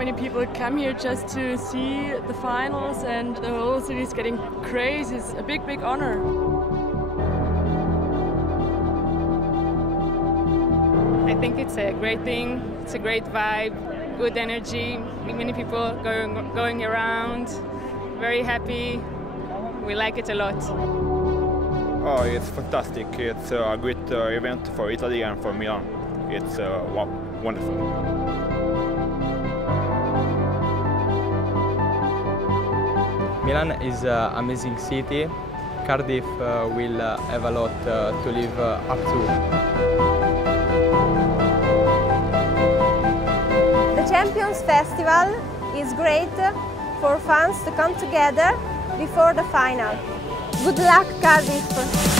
many people come here just to see the finals, and the whole city is getting crazy. It's a big, big honor. I think it's a great thing. It's a great vibe, good energy, many people going around, very happy. We like it a lot. Oh, it's fantastic. It's a great event for Italy and for Milan. It's wonderful. Milan is an amazing city. Cardiff will have a lot to live up to. The Champions Festival is great for fans to come together before the final. Good luck, Cardiff!